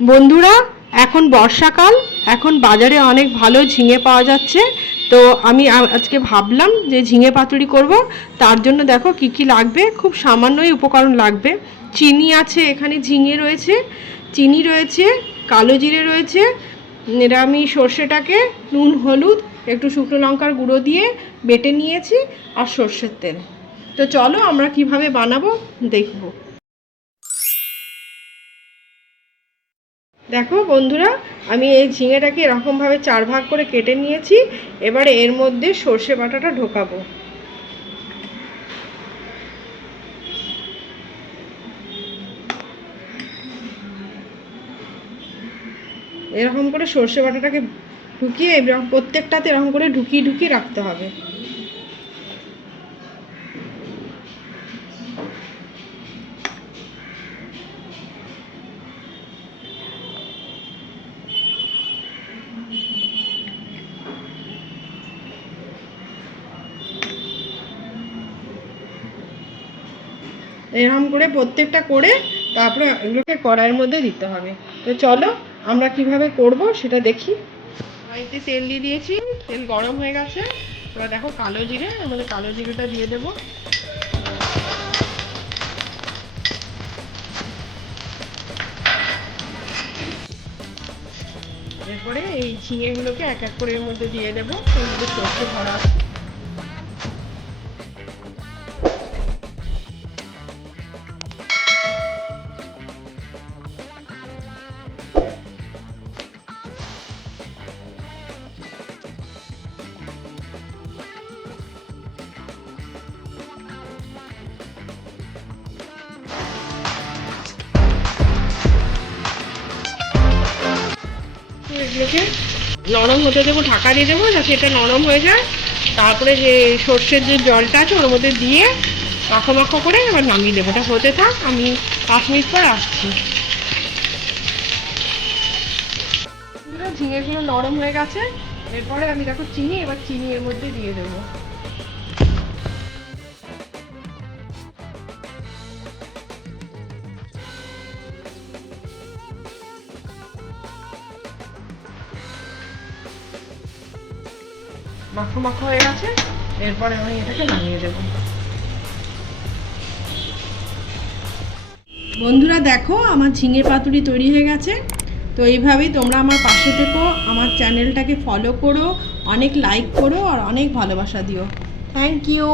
বন্ধুরা, এখন বর্ষাকাল, এখন বাজারে অনেক ভালো ঝিঙে পাওয়া যাচ্ছে। তো আমি আজকে ভাবলাম যে ঝিঙে পাতুরি করব। তার জন্য দেখো কি কি লাগবে, খুব সামান্যই উপকরণ লাগবে। চিনি আছে, এখানে ঝিঙে রয়েছে, চিনি রয়েছে, কালো জিরে রয়েছে। এটা আমি সর্ষেটাকে নুন হলুদ একটু শুকনো লঙ্কার গুঁড়ো দিয়ে বেটে নিয়েছি, আর সর্ষের তেল। তো চলো আমরা কিভাবে বানাবো দেখবো। দেখো বন্ধুরা, আমি এই ঝিঙেটাকে এরকমভাবে 4 ভাগ করে কেটে নিয়েছি। এবারে এর মধ্যে সর্ষে বাটাটা ঢোকাবো। এরকম করে সর্ষে বাটাটাকে ঢুকিয়ে এরকম প্রত্যেকটাতে এরকম করে ঢুকিয়ে ঢুকিয়ে রাখতে হবে। এরকম করে প্রত্যেকটা করে তারপরে এগুলোকে কড়াইয়ের মধ্যে দিতে হবে। তো চলো আমরা কিভাবে করব সেটা দেখি। কড়াইতে তেল দিয়ে দিয়েছি, তেল গরম হয়ে গেছে। এবার দেখো কালো জিরে, আমাদের কালো জিরেটা দিয়ে দেবো। এরপরে এই ঝিঙেগুলোকে এক এক করে এর মধ্যে দিয়ে দেবো। এর মধ্যে সর্ষে ভরা আছে। এগুলোকে নরম হতে দেবো, ঢাকা দিয়ে দেবো যাতে এটা নরম হয়ে যায়। তারপরে যে সর্ষের যে জলটা আছে ওর মধ্যে দিয়ে মাখো মাখো করে এবার নামিয়ে দেবো। ওটা হতে থাক, আমি 5 মিনিট পর আসছি। ঝিঙেগুলো নরম হয়ে গেছে। এরপরে আমি দেখো চিনি, এবার চিনি এর মধ্যে দিয়ে দেবো। মাখো মাখো হয়ে গেছে। এরপরে আমি এটাকে নামিয়ে দেবো। বন্ধুরা দেখো, আমার ঝিঙে পাতুরি তৈরি হয়ে গেছে। তো এইভাবেই তোমরা আমার পাশে থেকো, আমার চ্যানেলটাকে ফলো করো, অনেক লাইক করো আর অনেক ভালোবাসা দিও। Thank you.